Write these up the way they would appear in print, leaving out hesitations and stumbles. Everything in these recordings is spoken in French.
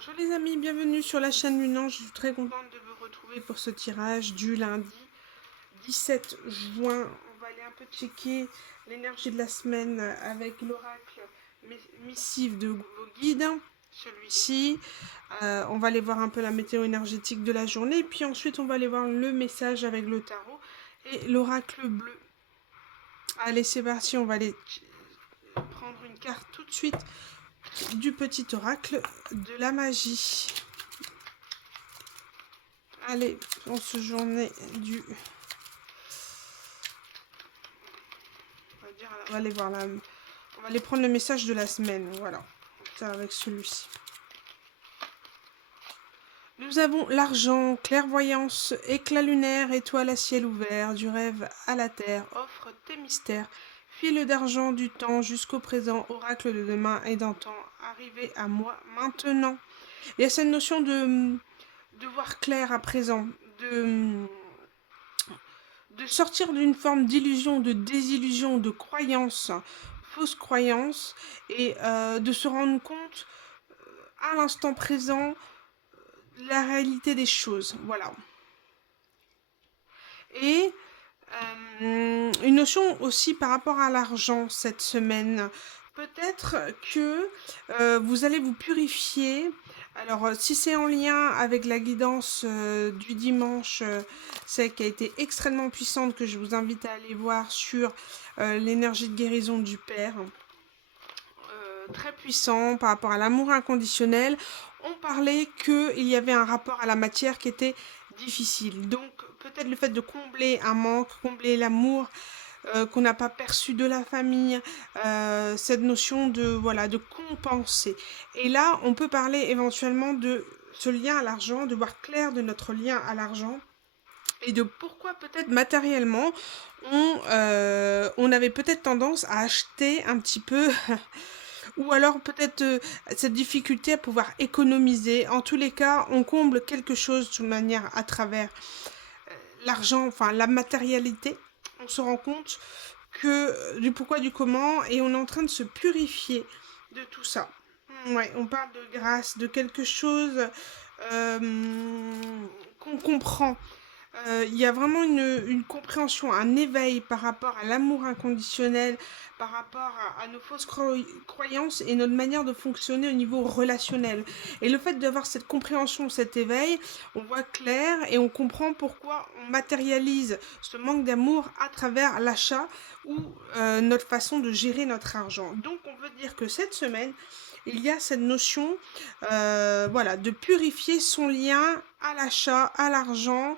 Bonjour les amis, bienvenue sur la chaîne Lunan. Je suis très contente de vous retrouver pour ce tirage du lundi 17 juin. On va aller un peu checker l'énergie de la semaine avec l'oracle missive de vos guides. Celui-ci, on va aller voir un peu la météo énergétique de la journée. Puis ensuite, on va aller voir le message avec le tarot et l'oracle bleu. Allez, c'est parti, on va aller prendre une carte tout de suite du petit oracle de la magie. Allez, en ce journée du... On va aller voir là. On va aller prendre le message de la semaine. Voilà. Ça avec celui-ci. Nous avons l'argent, clairvoyance, éclat lunaire, étoile à ciel ouvert, du rêve à la terre, offre tes mystères, fil d'argent du temps jusqu'au présent, oracle de demain et d'un temps arrivé à moi maintenant. Il y a cette notion de voir clair à présent, de sortir d'une forme d'illusion, de désillusion, de croyance, fausse croyance, et de se rendre compte à l'instant présent de la réalité des choses. Voilà. Et une notion aussi par rapport à l'argent cette semaine. Peut-être que vous allez vous purifier. Alors, si c'est en lien avec la guidance du dimanche, celle qui a été extrêmement puissante, que je vous invite à aller voir sur l'énergie de guérison du Père, très puissant par rapport à l'amour inconditionnel, on parlait qu'il y avait un rapport à la matière qui était difficile. Donc, peut-être le fait de combler un manque, combler l'amour, qu'on n'a pas perçu de la famille, cette notion de voilà de compenser. Et là, on peut parler éventuellement de ce lien à l'argent, de voir clair de notre lien à l'argent et de pourquoi peut-être matériellement on avait peut-être tendance à acheter un petit peu ou alors peut-être cette difficulté à pouvoir économiser. En tous les cas, on comble quelque chose de manière à travers l'argent, enfin la matérialité. On se rend compte que du pourquoi du comment et on est en train de se purifier de tout ça. Ouais, on parle de grâce, de quelque chose qu'on comprend. Il y a vraiment une compréhension, un éveil par rapport à l'amour inconditionnel, par rapport à nos fausses croyances et notre manière de fonctionner au niveau relationnel. Et le fait d'avoir cette compréhension, cet éveil, on voit clair et on comprend pourquoi on matérialise ce manque d'amour à travers l'achat ou notre façon de gérer notre argent. Donc on veut dire que cette semaine, il y a cette notion voilà, de purifier son lien à l'achat, à l'argent,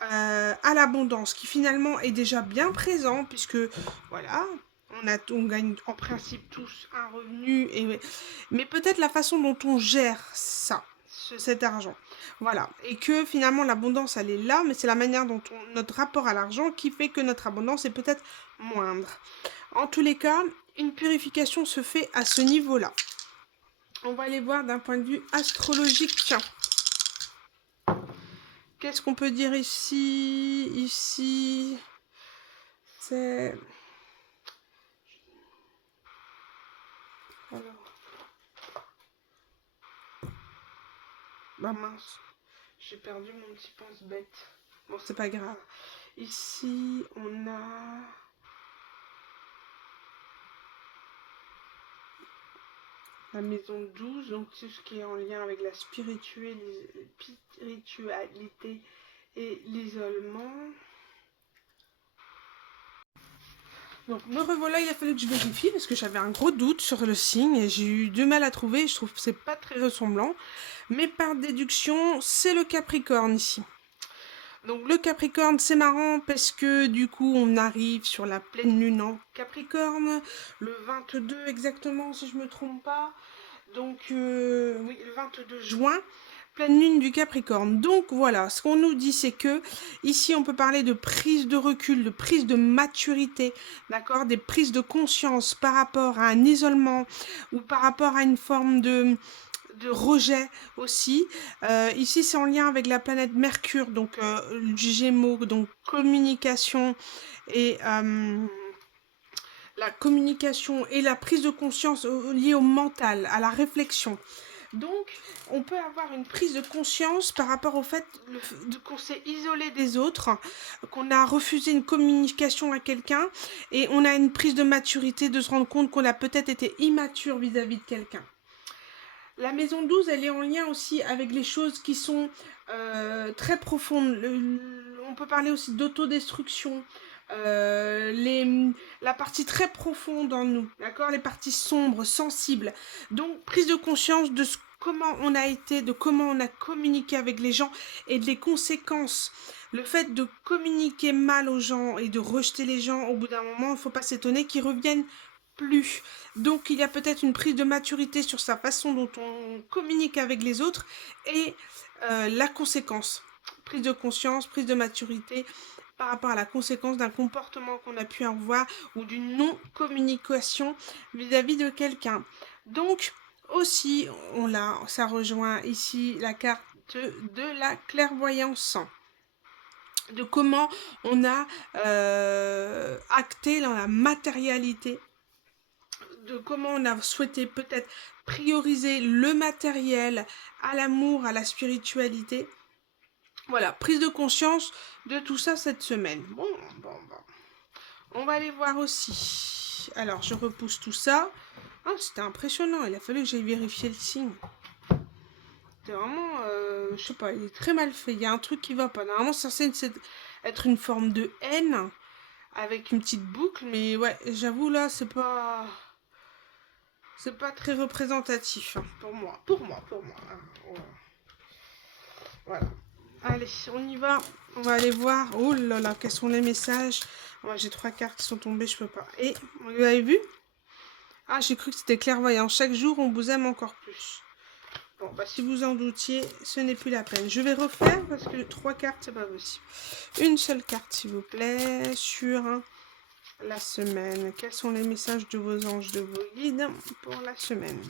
à l'abondance, qui finalement est déjà bien présent, puisque voilà, on gagne en principe tous un revenu, mais peut-être la façon dont on gère ça, cet argent. Voilà, et que finalement l'abondance elle est là, mais c'est la manière dont notre rapport à l'argent qui fait que notre abondance est peut-être moindre. En tous les cas, une purification se fait à ce niveau-là. On va aller voir d'un point de vue astrologique. Qu'est-ce qu'on peut dire ici? Ici, c'est... Alors... Bah mince, j'ai perdu mon petit pense-bête. Bon, c'est pas grave. Ici, on a... la maison 12, donc tout ce qui est en lien avec la spiritualité et l'isolement. Donc me revoilà, il a fallu que je vérifie parce que j'avais un gros doute sur le signe et j'ai eu du mal à trouver, je trouve que c'est pas très ressemblant. Mais par déduction, c'est le Capricorne ici. Donc le Capricorne, c'est marrant parce que du coup on arrive sur la pleine lune en Capricorne, le 22 exactement si je me trompe pas. Donc oui, le 22 juin, pleine lune du Capricorne. Donc voilà, ce qu'on nous dit c'est que ici on peut parler de prise de recul, de prise de maturité, d'accord, des prises de conscience par rapport à un isolement ou par rapport à une forme de rejet aussi. Ici, c'est en lien avec la planète Mercure, donc du Gémeaux, donc communication et la communication et la prise de conscience liée au mental, à la réflexion. Donc, on peut avoir une prise de conscience par rapport au fait qu'on s'est isolé des autres, qu'on a refusé une communication à quelqu'un, et on a une prise de maturité de se rendre compte qu'on a peut-être été immature vis-à-vis de quelqu'un. La maison 12, elle est en lien aussi avec les choses qui sont très profondes. On peut parler aussi d'autodestruction. La partie très profonde en nous, d'accord, les parties sombres, sensibles. Donc, prise de conscience de comment on a été, de comment on a communiqué avec les gens et des conséquences. Le fait de communiquer mal aux gens et de rejeter les gens, au bout d'un moment, il ne faut pas s'étonner qu'ils reviennent plus. Donc il y a peut-être une prise de maturité sur sa façon dont on communique avec les autres et la conséquence. Prise de conscience, prise de maturité par rapport à la conséquence d'un comportement qu'on a pu avoir ou d'une non-communication vis-à-vis de quelqu'un. Donc aussi, ça rejoint ici la carte de la clairvoyance, de comment on a acté dans la matérialité, de comment on a souhaité peut-être prioriser le matériel à l'amour, à la spiritualité. Voilà, prise de conscience de tout ça cette semaine. Bon. On va aller voir aussi. Alors, je repousse tout ça. Ah, c'était impressionnant, il a fallu que j'aille vérifier le signe. C'est vraiment, je sais pas, il est très mal fait. Il y a un truc qui va pas. Normalement, c'est censé être une forme de haine avec une petite boucle, mais ouais, j'avoue là, c'est pas très représentatif hein, pour moi. Hein. Voilà. Allez, on y va. On va aller voir. Oh là là, quels sont les messages? Moi, j'ai 3 cartes qui sont tombées, je peux pas. Et, vous avez vu? Ah, j'ai cru que c'était clairvoyant. Chaque jour, on vous aime encore plus. Bon, bah si vous en doutiez, ce n'est plus la peine. Je vais refaire parce que 3 cartes, c'est pas possible. Une seule carte, s'il vous plaît, sur la semaine. Quels sont les messages de vos anges, de vos guides pour la semaine?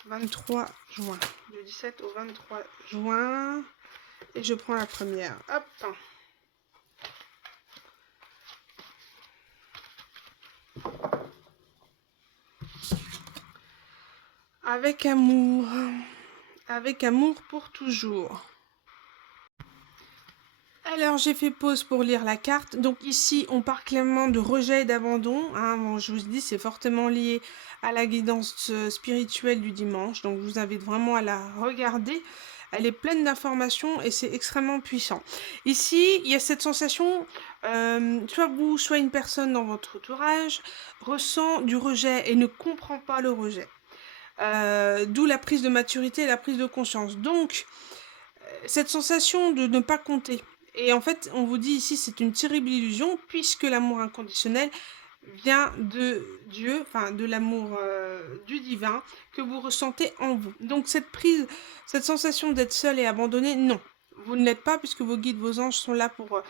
« 23 juin. Du 17 au 23 juin. Et je prends la première. Hop. Avec amour. Avec amour pour toujours. Alors, j'ai fait pause pour lire la carte. Donc ici, on parle clairement de rejet et d'abandon. Hein. Bon, je vous dis, c'est fortement lié à la guidance spirituelle du dimanche. Donc, je vous invite vraiment à la regarder. Elle est pleine d'informations et c'est extrêmement puissant. Ici, il y a cette sensation, soit vous, soit une personne dans votre entourage ressent du rejet et ne comprend pas le rejet. D'où la prise de maturité et la prise de conscience. Donc, cette sensation de ne pas compter. Et en fait, on vous dit ici, c'est une terrible illusion, puisque l'amour inconditionnel vient de Dieu, enfin de l'amour du divin, que vous ressentez en vous. Donc cette sensation d'être seul et abandonné, non. Vous ne l'êtes pas, puisque vos guides, vos anges sont là pour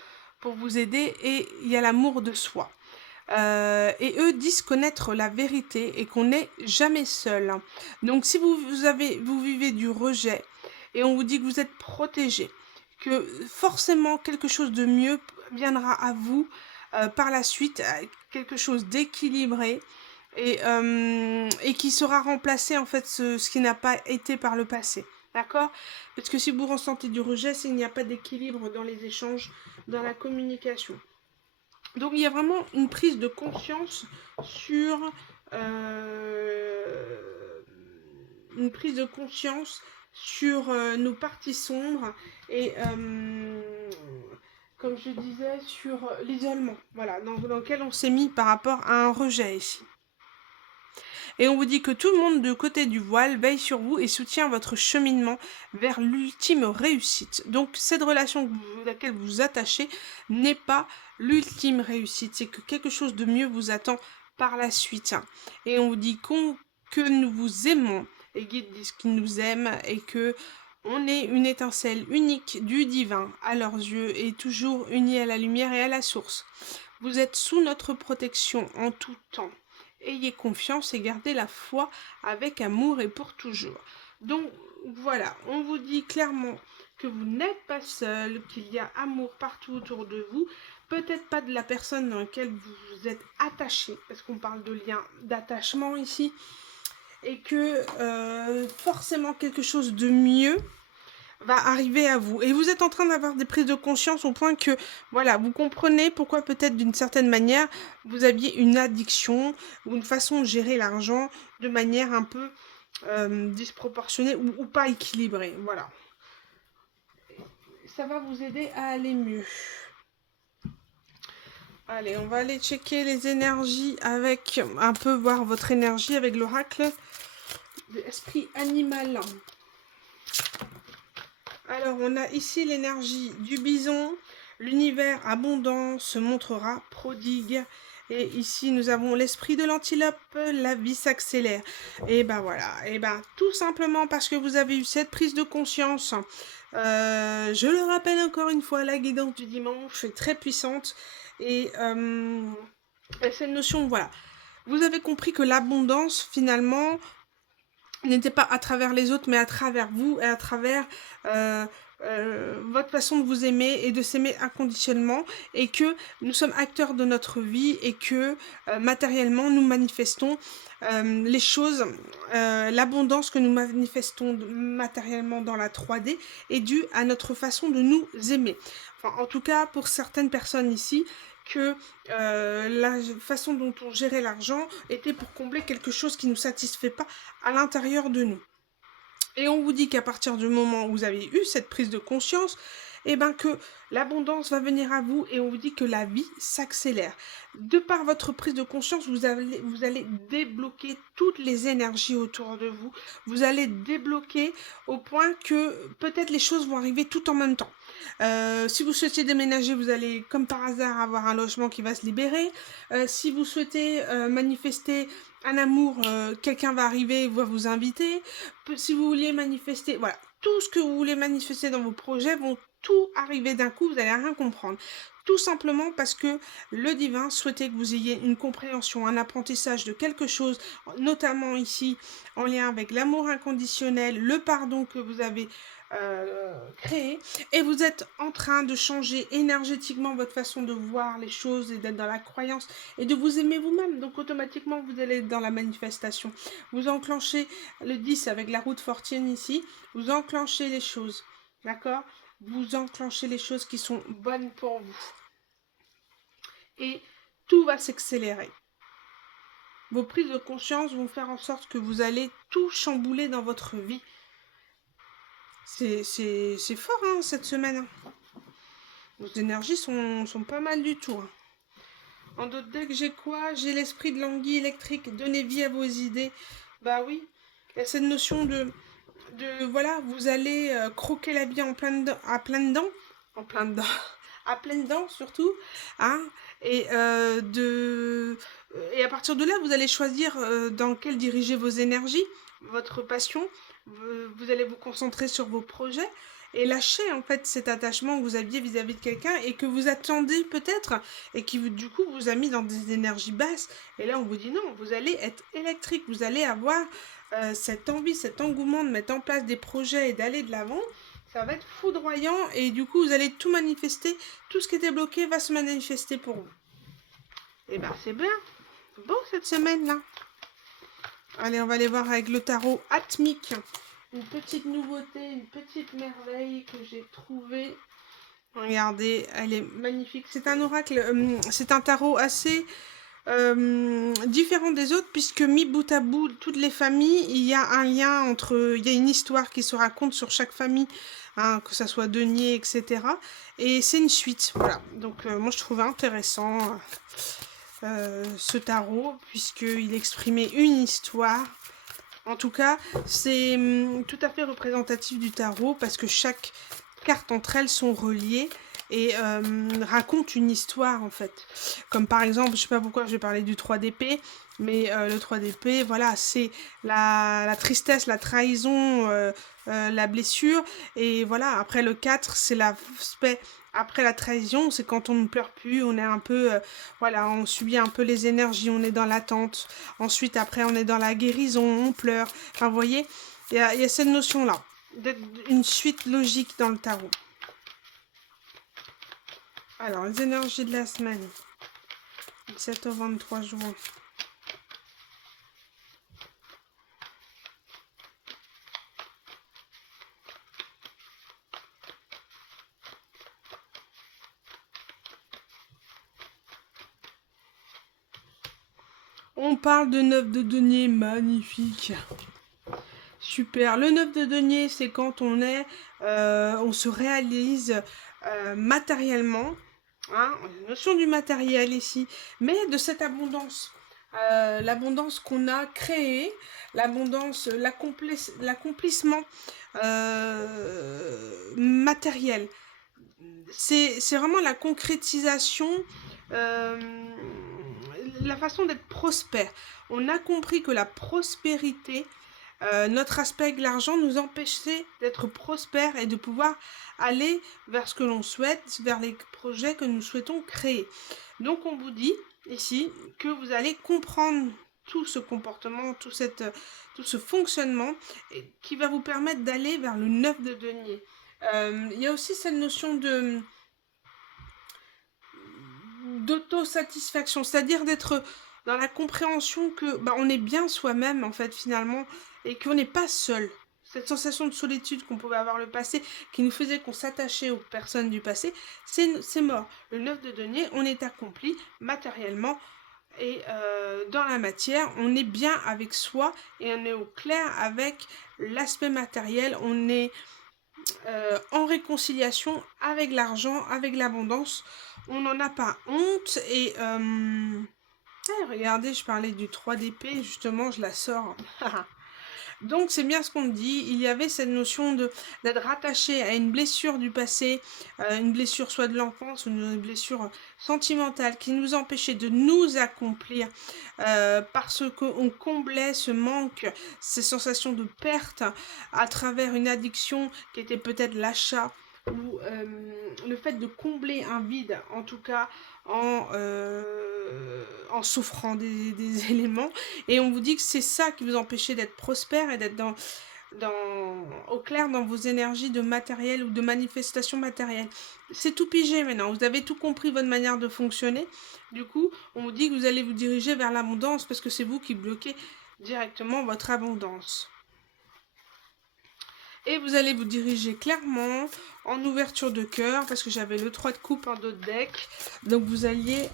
vous aider, et il y a l'amour de soi. Et eux disent connaître la vérité et qu'on n'est jamais seul. Donc si vous vivez du rejet et on vous dit que vous êtes protégé, que forcément quelque chose de mieux viendra à vous par la suite, quelque chose d'équilibré et qui sera remplacé en fait ce qui n'a pas été par le passé. D'accord? Parce que si vous ressentez du rejet, c'est qu'il n'y a pas d'équilibre dans les échanges, dans la communication. Donc il y a vraiment une prise de conscience sur nos parties sombres et comme je disais sur l'isolement, voilà, dans lequel on s'est mis par rapport à un rejet ici. Et on vous dit que tout le monde de côté du voile veille sur vous et soutient votre cheminement vers l'ultime réussite. Donc cette relation à laquelle vous vous attachez n'est pas l'ultime réussite, c'est que quelque chose de mieux vous attend par la suite. Et on vous dit que nous vous aimons, les guides disent qu'ils nous aiment et que on est une étincelle unique du divin à leurs yeux et toujours unis à la lumière et à la source. Vous êtes sous notre protection en tout temps. Ayez confiance et gardez la foi avec amour et pour toujours. Donc voilà, on vous dit clairement que vous n'êtes pas seul, qu'il y a amour partout autour de vous, peut-être pas de la personne dans laquelle vous êtes attaché, parce qu'on parle de lien d'attachement ici, et que forcément quelque chose de mieux va arriver à vous. Et vous êtes en train d'avoir des prises de conscience au point que, voilà, vous comprenez pourquoi peut-être d'une certaine manière, vous aviez une addiction ou une façon de gérer l'argent de manière un peu disproportionnée ou pas équilibrée. Voilà. Ça va vous aider à aller mieux. Allez, on va aller checker les énergies avec, un peu voir votre énergie avec l'oracle de l'esprit animal. Alors, on a ici l'énergie du bison. L'univers abondant se montrera prodigue. Et ici, nous avons l'esprit de l'antilope. La vie s'accélère. Et ben voilà. Et ben, tout simplement parce que vous avez eu cette prise de conscience. Je le rappelle encore une fois, la guidance du dimanche est très puissante. Et cette notion, voilà. Vous avez compris que l'abondance, finalement, n'était pas à travers les autres, mais à travers vous et à travers votre façon de vous aimer et de s'aimer inconditionnellement, et que nous sommes acteurs de notre vie et que matériellement nous manifestons les choses, l'abondance que nous manifestons matériellement dans la 3D est due à notre façon de nous aimer. Enfin, en tout cas, pour certaines personnes ici, que la façon dont on gérait l'argent était pour combler quelque chose qui ne nous satisfait pas à l'intérieur de nous. Et on vous dit qu'à partir du moment où vous avez eu cette prise de conscience, et ben que l'abondance va venir à vous et on vous dit que la vie s'accélère. De par votre prise de conscience, vous allez débloquer toutes les énergies autour de vous. Vous allez débloquer au point que peut-être les choses vont arriver tout en même temps. Si vous souhaitez déménager, vous allez comme par hasard avoir un logement qui va se libérer. Si vous souhaitez manifester un amour, quelqu'un va arriver et va vous inviter. Si vous vouliez manifester, voilà, tout ce que vous voulez manifester dans vos projets vont tout arriver d'un coup, vous n'allez rien comprendre. Tout simplement parce que le divin souhaitait que vous ayez une compréhension, un apprentissage de quelque chose, notamment ici en lien avec l'amour inconditionnel, le pardon que vous avez créé, et vous êtes en train de changer énergétiquement votre façon de voir les choses et d'être dans la croyance et de vous aimer vous-même. Donc automatiquement vous allez être dans la manifestation. Vous enclenchez le 10 avec la route fortune ici, vous enclenchez les choses, d'accord? Vous enclenchez les choses qui sont bonnes pour vous. Et tout va s'accélérer. Vos prises de conscience vont faire en sorte que vous allez tout chambouler dans votre vie. C'est fort, hein, cette semaine. Vos énergies sont pas mal du tout. Hein. En d'autres decks, j'ai quoi? J'ai l'esprit de l'anguille électrique. Donnez vie à vos idées. Bah oui. Il y a cette notion de voilà, vous allez croquer la vie à pleines dents. En plein dedans. À pleines dents, surtout. Hein, et et à partir de là, vous allez choisir dans quel diriger vos énergies, votre passion. Vous allez vous concentrer sur vos projets et lâcher en fait cet attachement que vous aviez vis-à-vis de quelqu'un et que vous attendez peut-être et qui du coup vous a mis dans des énergies basses. Et là on vous dit non, vous allez être électrique, vous allez avoir cette envie, cet engouement de mettre en place des projets et d'aller de l'avant. Ça va être foudroyant et du coup vous allez tout manifester, tout ce qui était bloqué va se manifester pour vous. Et ben c'est bien, bon cette semaine là. Allez, on va aller voir avec le tarot atmique. Une petite nouveauté, une petite merveille que j'ai trouvée. Regardez, elle est magnifique. C'est un oracle, c'est un tarot assez différent des autres puisque mis bout à bout, toutes les familles, il y a un lien entre, il y a une histoire qui se raconte sur chaque famille, hein, que ça soit denier, etc. Et c'est une suite, voilà. Donc moi je trouvais intéressant ce tarot puisqu'il exprimait une histoire. En tout cas, c'est tout à fait représentatif du tarot parce que chaque carte entre elles sont reliées et racontent une histoire en fait. Comme par exemple, je sais pas pourquoi je vais parler du 3 d'épée, mais le 3 d'épée, voilà, c'est la tristesse, la trahison, la blessure. Et voilà, après le 4, c'est l'aspect après la trahison, c'est quand on ne pleure plus, on est un peu, voilà, on subit un peu les énergies, on est dans l'attente. Ensuite, après, on est dans la guérison, on pleure. Enfin, vous voyez, il y a cette notion-là, d'être une suite logique dans le tarot. Alors, les énergies de la semaine. 17 au 23 juin. On parle de 9 de denier, magnifique. Super. Le 9 de denier, c'est quand on se réalise matériellement. Hein, notion du matériel ici, mais de cette abondance. L'abondance qu'on a créée, l'abondance, l'accomplissement matériel. C'est vraiment la concrétisation, la façon d'être prospère. On a compris que la prospérité, notre aspect avec l'argent nous empêchait d'être prospères et de pouvoir aller vers ce que l'on souhaite, vers les projets que nous souhaitons créer. Donc on vous dit ici que vous allez comprendre tout ce comportement, tout ce fonctionnement qui va vous permettre d'aller vers le 9 de denier. Il y a aussi cette notion d'autosatisfaction, c'est-à-dire d'être dans la compréhension que on est bien soi-même en fait finalement et qu'on n'est pas seul. Cette sensation de solitude qu'on pouvait avoir le passé, qui nous faisait qu'on s'attachait aux personnes du passé, c'est mort. Le 9 de denier, on est accompli matériellement et dans la matière, on est bien avec soi et on est au clair avec l'aspect matériel, on est en réconciliation avec l'argent, avec l'abondance. On n'en a pas honte et regardez, je parlais du 3 d'épée, justement, je la sors. Donc c'est bien ce qu'on dit, il y avait cette notion d'être rattaché à une blessure du passé, une blessure soit de l'enfance ou une blessure sentimentale qui nous empêchait de nous accomplir parce qu'on comblait ce manque, ces sensations de perte à travers une addiction qui était peut-être l'achat ou le fait de combler un vide, en tout cas en souffrant des éléments. Et on vous dit que c'est ça qui vous empêchait d'être prospère et d'être au clair dans vos énergies de matériel ou de manifestation matérielle. C'est tout pigé maintenant, vous avez tout compris votre manière de fonctionner. Du coup, on vous dit que vous allez vous diriger vers l'abondance parce que c'est vous qui bloquez directement votre abondance. Et vous allez vous diriger clairement en ouverture de cœur, parce que j'avais le 3 de coupe en dos de deck. Donc vous alliez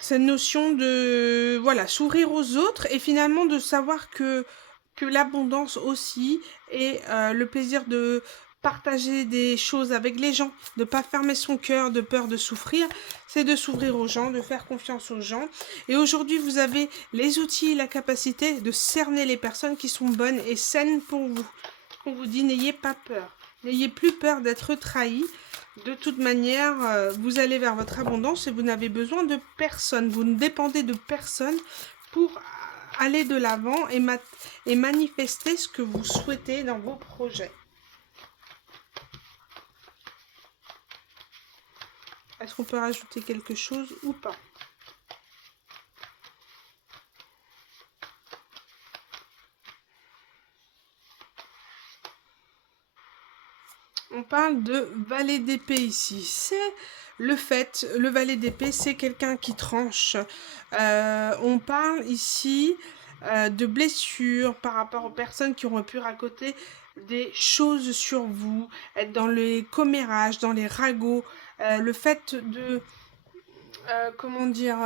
cette notion de s'ouvrir aux autres et finalement de savoir que l'abondance aussi et le plaisir de partager des choses avec les gens, de pas fermer son cœur de peur de souffrir, c'est de s'ouvrir aux gens, de faire confiance aux gens. Et aujourd'hui, vous avez les outils et la capacité de cerner les personnes qui sont bonnes et saines pour vous. On vous dit, n'ayez pas peur. N'ayez plus peur d'être trahi. De toute manière, vous allez vers votre abondance et vous n'avez besoin de personne. Vous ne dépendez de personne pour aller de l'avant et manifester ce que vous souhaitez dans vos projets. Est-ce qu'on peut rajouter quelque chose ou pas? On parle de valet d'épée ici. C'est le valet d'épée, c'est quelqu'un qui tranche. On parle ici de blessures par rapport aux personnes qui auraient pu raconter des choses sur vous, être dans les commérages, dans les ragots, le fait de... comment dire...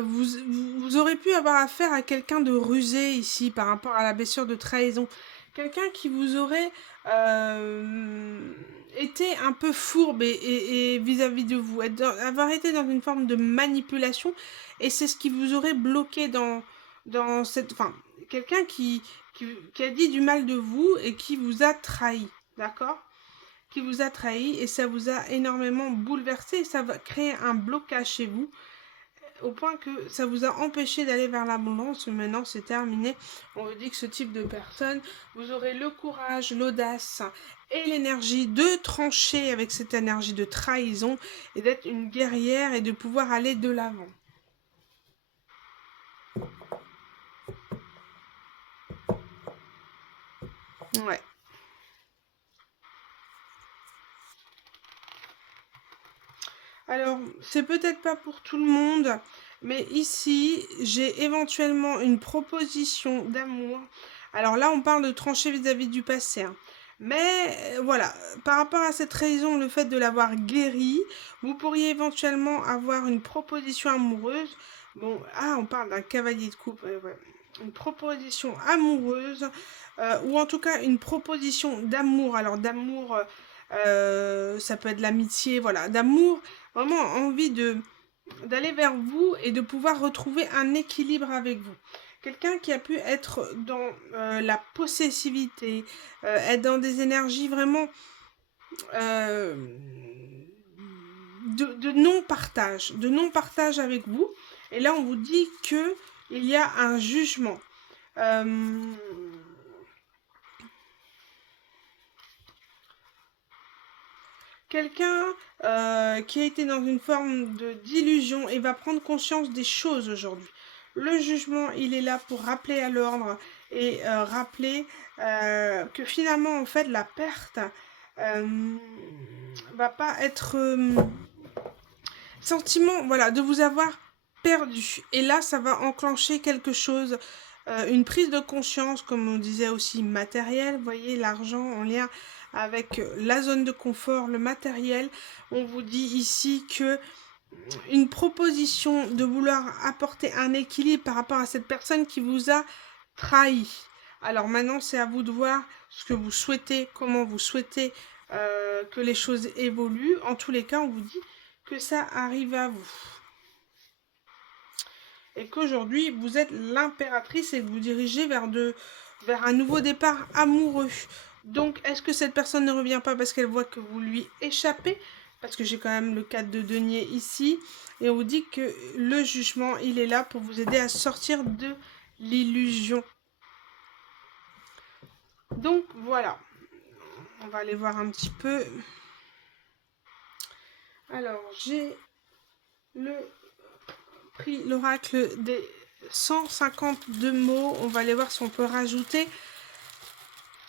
vous aurez pu avoir affaire à quelqu'un de rusé ici par rapport à la blessure de trahison. Quelqu'un qui vous aurait été un peu fourbe et vis-à-vis de vous, avoir été dans une forme de manipulation et c'est ce qui vous aurait bloqué dans cette... Enfin, quelqu'un qui a dit du mal de vous et qui vous a trahi, d'accord ? Qui vous a trahi et ça vous a énormément bouleversé et ça va créer un blocage chez vous au point que ça vous a empêché d'aller vers l'abondance. Maintenant c'est terminé. On vous dit que ce type de personne, vous aurez le courage, l'audace et l'énergie de trancher avec cette énergie de trahison et d'être une guerrière et de pouvoir aller de l'avant. Ouais. Alors, c'est peut-être pas pour tout le monde, mais ici, j'ai éventuellement une proposition d'amour. Alors là, on parle de trancher vis-à-vis du passé, hein. Mais voilà, par rapport à cette raison, le fait de l'avoir guéri, vous pourriez éventuellement avoir une proposition amoureuse. Bon, ah, on parle d'un cavalier de coupe, ouais, ouais. Une proposition amoureuse, ou en tout cas une proposition d'amour. Alors d'amour, ça peut être de l'amitié, voilà, d'amour, vraiment envie de d'aller vers vous et de pouvoir retrouver un équilibre avec vous. Quelqu'un qui a pu être dans la possessivité, être dans des énergies vraiment euh, de non-partage, de non-partage avec vous. Et là, on vous dit que il y a un jugement. Euh, Quelqu'un qui a été dans une forme de d'illusion et va prendre conscience des choses aujourd'hui. Le jugement, il est là pour rappeler à l'ordre et rappeler que finalement, en fait, la perte va pas être sentiment, voilà, de vous avoir perdu. Et là, ça va enclencher quelque chose, une prise de conscience, comme on disait aussi matériel. Vous voyez, l'argent en lien avec la zone de confort, le matériel. On vous dit ici que une proposition de vouloir apporter un équilibre par rapport à cette personne qui vous a trahi. Alors maintenant, c'est à vous de voir ce que vous souhaitez, comment vous souhaitez que les choses évoluent. En tous les cas, on vous dit que ça arrive à vous. Et qu'aujourd'hui, vous êtes l'impératrice et que vous dirigez vers un nouveau départ amoureux. Donc, est-ce que cette personne ne revient pas parce qu'elle voit que vous lui échappez? Parce que j'ai quand même le 4 de denier ici. Et on vous dit que le jugement, il est là pour vous aider à sortir de l'illusion. Donc, voilà. On va aller voir un petit peu. Alors, j'ai pris l'oracle des 152 mots. On va aller voir si on peut rajouter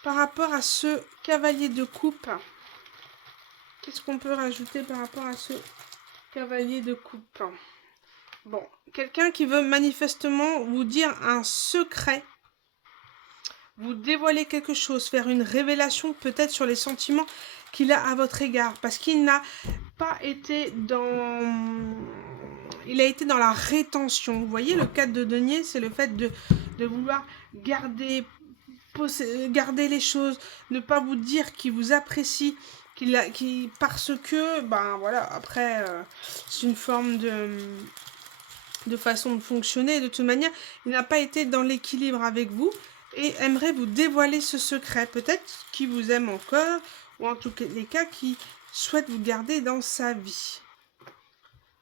par rapport à ce cavalier de coupe. Qu'est-ce qu'on peut rajouter par rapport à ce cavalier de coupe? Bon, quelqu'un qui veut manifestement vous dire un secret, vous dévoiler quelque chose, faire une révélation peut-être sur les sentiments qu'il a à votre égard, parce qu'il n'a pas été dans... Il a été dans la rétention. Vous voyez, le 4 de denier, c'est le fait de vouloir garder les choses, ne pas vous dire qu'il vous apprécie, parce que, ben voilà, après, c'est une forme de façon de fonctionner. De toute manière, il n'a pas été dans l'équilibre avec vous et aimerait vous dévoiler ce secret. Peut-être qu'il vous aime encore, ou en tous les cas, qui souhaite vous garder dans sa vie.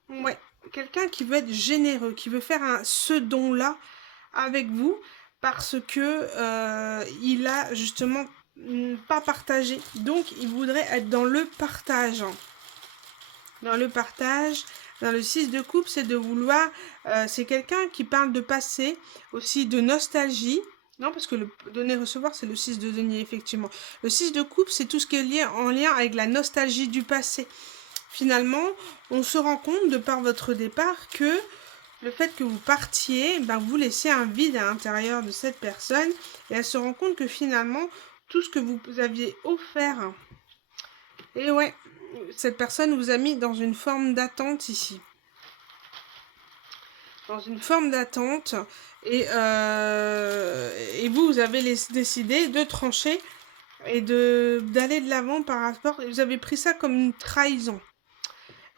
Ouais, quelqu'un qui veut être généreux, qui veut faire ce don-là avec vous, parce que il a justement pas partagé. Donc, il voudrait être dans le partage. Dans le partage, dans le 6 de coupe, c'est de vouloir... c'est quelqu'un qui parle de passé, aussi de nostalgie. Non, parce que le donner-recevoir, c'est le 6 de denier, effectivement. Le 6 de coupe, c'est tout ce qui est lié en lien avec la nostalgie du passé. Finalement, on se rend compte, de par votre départ, que le fait que vous partiez, ben, vous laissez un vide à l'intérieur de cette personne. Et elle se rend compte que finalement, tout ce que vous aviez offert... Et ouais, cette personne vous a mis dans une forme d'attente ici. Dans une forme d'attente. Et vous avez décidé de trancher et d'aller de l'avant par rapport... Vous avez pris ça comme une trahison.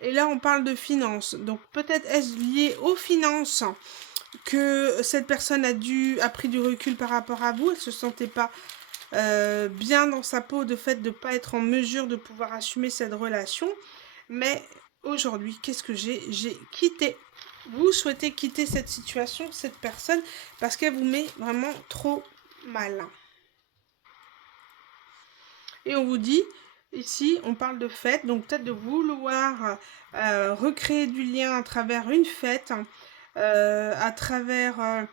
Et là, on parle de finances. Donc, peut-être est-ce lié aux finances que cette personne a pris du recul par rapport à vous. Elle ne se sentait pas bien dans sa peau de fait de ne pas être en mesure de pouvoir assumer cette relation. Mais aujourd'hui, qu'est-ce que j'ai quitté. Vous souhaitez quitter cette situation, cette personne, parce qu'elle vous met vraiment trop mal. Et on vous dit, ici, on parle de fête, donc peut-être de vouloir recréer du lien à travers une fête, à travers,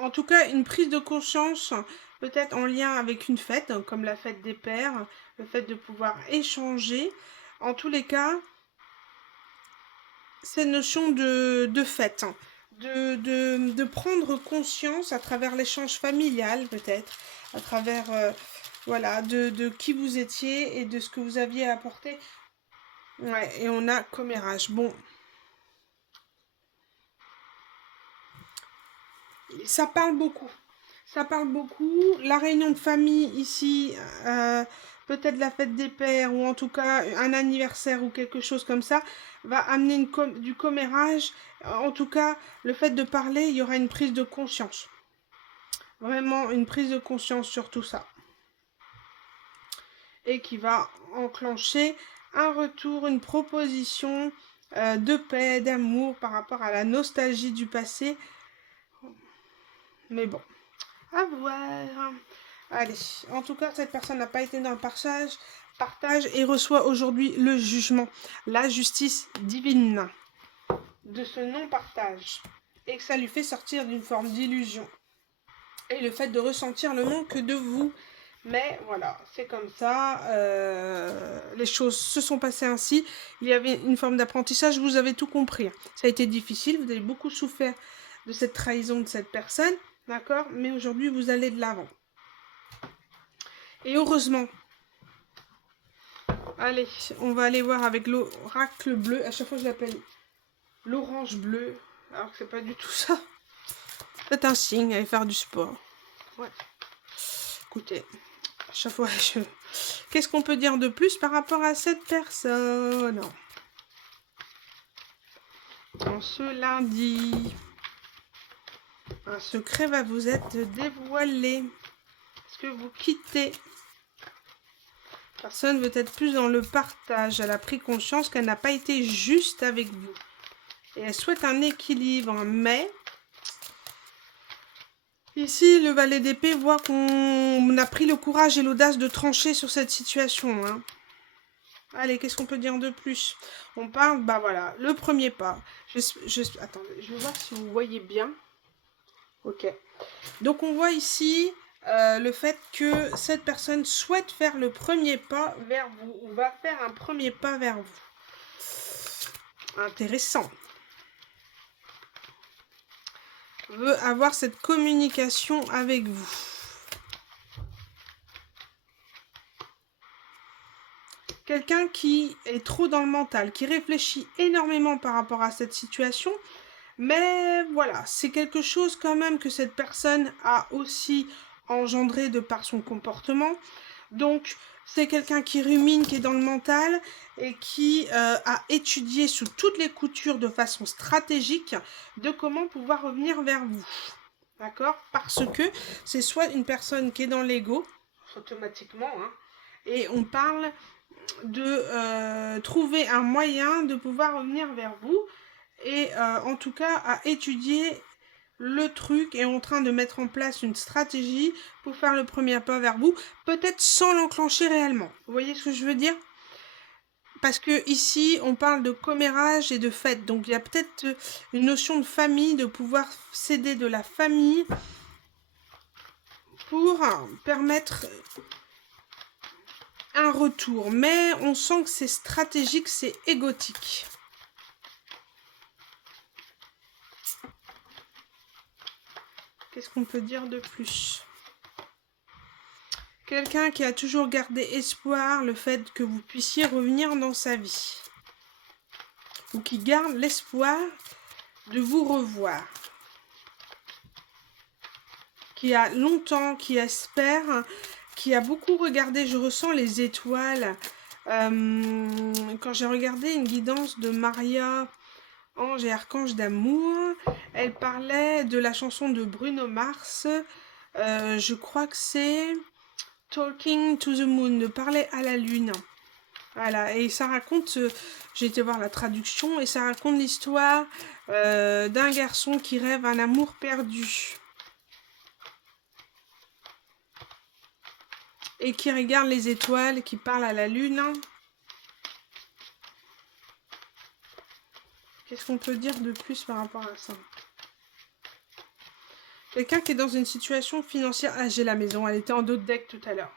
en tout cas, une prise de conscience peut-être en lien avec une fête, hein, comme la fête des pères, le fait de pouvoir échanger. En tous les cas, cette notion de fête, hein, de prendre conscience à travers l'échange familial peut-être, à travers voilà, de qui vous étiez et de ce que vous aviez apporté. Ouais, et on a commérage. Bon, ça parle beaucoup. Ça parle beaucoup. La réunion de famille ici, peut-être la fête des pères ou en tout cas un anniversaire ou quelque chose comme ça, va amener du commérage. En tout cas, le fait de parler, il y aura une prise de conscience. Vraiment une prise de conscience sur tout ça. Et qui va enclencher un retour, une proposition de paix, d'amour par rapport à la nostalgie du passé. Mais bon, à voir. Allez, en tout cas, cette personne n'a pas été dans le partage et reçoit aujourd'hui le jugement, la justice divine de ce non-partage. Et que ça lui fait sortir d'une forme d'illusion. Et le fait de ressentir le manque de vous. Mais voilà, c'est comme ça. Les choses se sont passées ainsi. Il y avait une forme d'apprentissage, vous avez tout compris. Ça a été difficile, vous avez beaucoup souffert de cette trahison de cette personne. D'accord? Mais aujourd'hui, vous allez de l'avant. Et heureusement. Allez, on va aller voir avec l'oracle bleu. À chaque fois, je l'appelle l'orange bleu. Alors que c'est pas du tout ça. C'est un signe, aller faire du sport. Ouais. Écoutez, à chaque fois, qu'est-ce qu'on peut dire de plus par rapport à cette personne? En ce lundi, un secret va vous être dévoilé. Est-ce que vous quittez? Personne veut être plus dans le partage. Elle a pris conscience qu'elle n'a pas été juste avec vous. Et elle souhaite un équilibre. Mais, ici, le valet d'épée voit qu'on a pris le courage et l'audace de trancher sur cette situation. Hein. Allez, qu'est-ce qu'on peut dire de plus? On parle, bah voilà, le premier pas. Attendez, je vais voir si vous voyez bien. Ok. Donc on voit ici le fait que cette personne souhaite faire le premier pas vers vous, ou va faire un premier pas vers vous. Intéressant. Veut avoir cette communication avec vous. Quelqu'un qui est trop dans le mental, qui réfléchit énormément par rapport à cette situation. Mais voilà, c'est quelque chose quand même que cette personne a aussi engendré de par son comportement. Donc, c'est quelqu'un qui rumine, qui est dans le mental et qui a étudié sous toutes les coutures de façon stratégique de comment pouvoir revenir vers vous. D'accord? Parce que c'est soit une personne qui est dans l'ego, automatiquement, hein, et on parle de trouver un moyen de pouvoir revenir vers vous et en tout cas à étudier le truc est en train de mettre en place une stratégie pour faire le premier pas vers vous, peut-être sans l'enclencher réellement. Vous voyez ce que je veux dire? Parce que ici, on parle de commérage et de fête. Donc, il y a peut-être une notion de famille, de pouvoir céder de la famille pour permettre un retour. Mais on sent que c'est stratégique, c'est égotique. Qu'est-ce qu'on peut dire de plus? Quelqu'un qui a toujours gardé espoir, le fait que vous puissiez revenir dans sa vie. Ou qui garde l'espoir de vous revoir. Qui a longtemps, qui espère, qui a beaucoup regardé, je ressens les étoiles. Quand j'ai regardé une guidance de Maria, Ange et Archange d'amour, elle parlait de la chanson de Bruno Mars. Je crois que c'est Talking to the Moon, de parler à la lune. Voilà, et ça raconte, j'ai été voir la traduction, et ça raconte l'histoire d'un garçon qui rêve un amour perdu. Et qui regarde les étoiles, qui parle à la lune. Qu'est-ce qu'on peut dire de plus par rapport à ça? Quelqu'un qui est dans une situation financière... Ah, j'ai la maison, elle était en dos de deck tout à l'heure.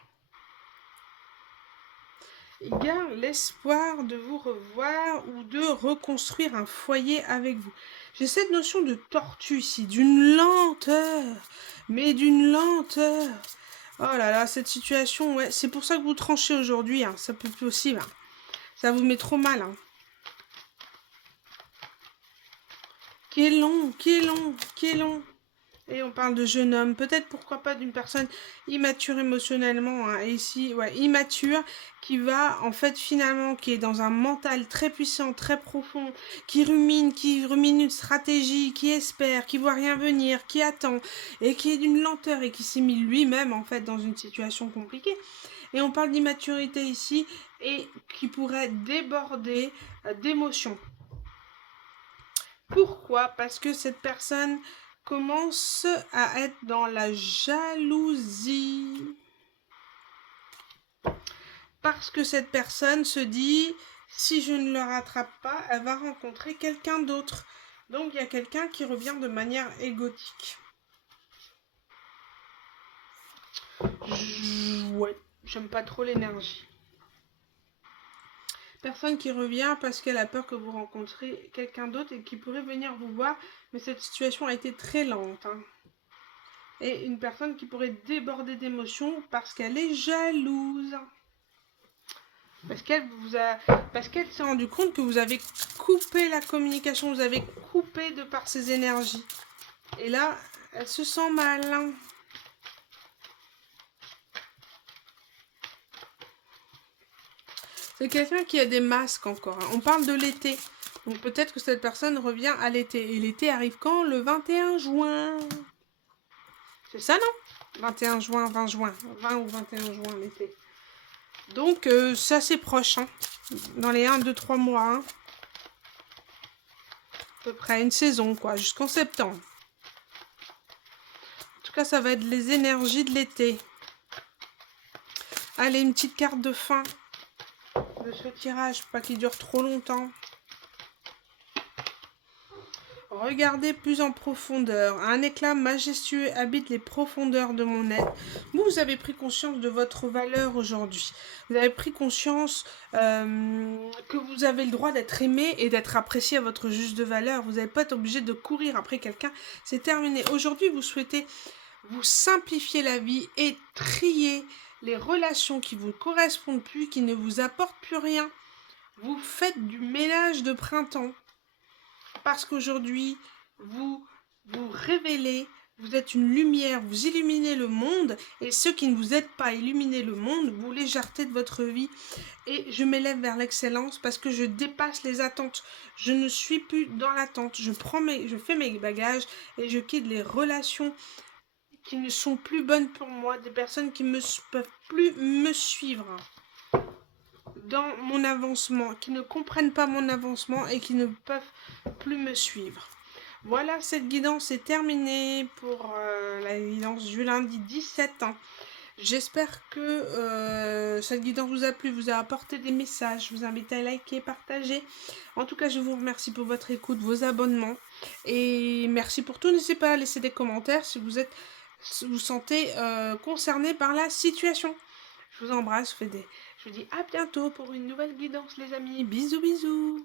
Il garde l'espoir de vous revoir ou de reconstruire un foyer avec vous. J'ai cette notion de tortue ici, d'une lenteur, mais d'une lenteur. Oh là là, cette situation, ouais, c'est pour ça que vous tranchez aujourd'hui, hein, ça peut plus possible. Hein. Ça vous met trop mal. Hein. Qui est long, qui est long, qui est long. Et on parle de jeune homme, peut-être pourquoi pas d'une personne immature émotionnellement, hein, ici, ouais, immature, qui va, en fait, finalement, qui est dans un mental très puissant, très profond, qui rumine une stratégie, qui espère, qui voit rien venir, qui attend, et qui est d'une lenteur, et qui s'est mis lui-même, en fait, dans une situation compliquée. Et on parle d'immaturité ici, et qui pourrait déborder d'émotions. Pourquoi? Parce que cette personne commence à être dans la jalousie. Parce que cette personne se dit, si je ne le rattrape pas, elle va rencontrer quelqu'un d'autre. Donc il y a quelqu'un qui revient de manière égotique. Ouais, j'aime pas trop l'énergie. Personne qui revient parce qu'elle a peur que vous rencontrez quelqu'un d'autre et qui pourrait venir vous voir, mais cette situation a été très lente. Hein. Et une personne qui pourrait déborder d'émotions parce qu'elle est jalouse. Parce qu'elle s'est rendue compte que vous avez coupé la communication, vous avez coupé de par ses énergies. Et là, elle se sent mal. Hein. C'est quelqu'un qui a des masques encore. Hein. On parle de l'été. Donc peut-être que cette personne revient à l'été. Et l'été arrive quand? Le 21 juin. C'est ça, non? 21 juin, 20 juin. 20 ou 21 juin, l'été. Donc, c'est assez proche. Hein. Dans les 1, 2, 3 mois. Hein. À peu près une saison, quoi. Jusqu'en septembre. En tout cas, ça va être les énergies de l'été. Allez, une petite carte de fin de ce tirage, pas qu'il dure trop longtemps. Regardez plus en profondeur. Un éclat majestueux habite les profondeurs de mon être. Vous avez pris conscience de votre valeur aujourd'hui. Vous avez pris conscience que vous avez le droit d'être aimé et d'être apprécié à votre juste valeur. Vous n'avez pas été obligé de courir après quelqu'un. C'est terminé. Aujourd'hui, vous souhaitez vous simplifier la vie et trier les relations qui vous correspondent plus, qui ne vous apportent plus rien. Vous faites du ménage de printemps. Parce qu'aujourd'hui, vous vous révélez, vous êtes une lumière, vous illuminez le monde, et ceux qui ne vous aident pas à illuminer le monde, vous les jartez de votre vie. Et je m'élève vers l'excellence parce que je dépasse les attentes. Je ne suis plus dans l'attente. Je fais mes bagages et je quitte les relations qui ne sont plus bonnes pour moi, des personnes qui ne peuvent plus me suivre dans mon avancement, qui ne comprennent pas mon avancement et qui ne peuvent plus me suivre. Voilà, cette guidance est terminée pour la guidance du lundi 17 ans. J'espère que cette guidance vous a plu, vous a apporté des messages. Je vous invite à liker, partager. En tout cas, je vous remercie pour votre écoute, vos abonnements. Et merci pour tout. N'hésitez pas à laisser des commentaires si vous vous sentez concerné par la situation. Je vous embrasse, je vous dis à bientôt pour une nouvelle guidance les amis. Bisous bisous.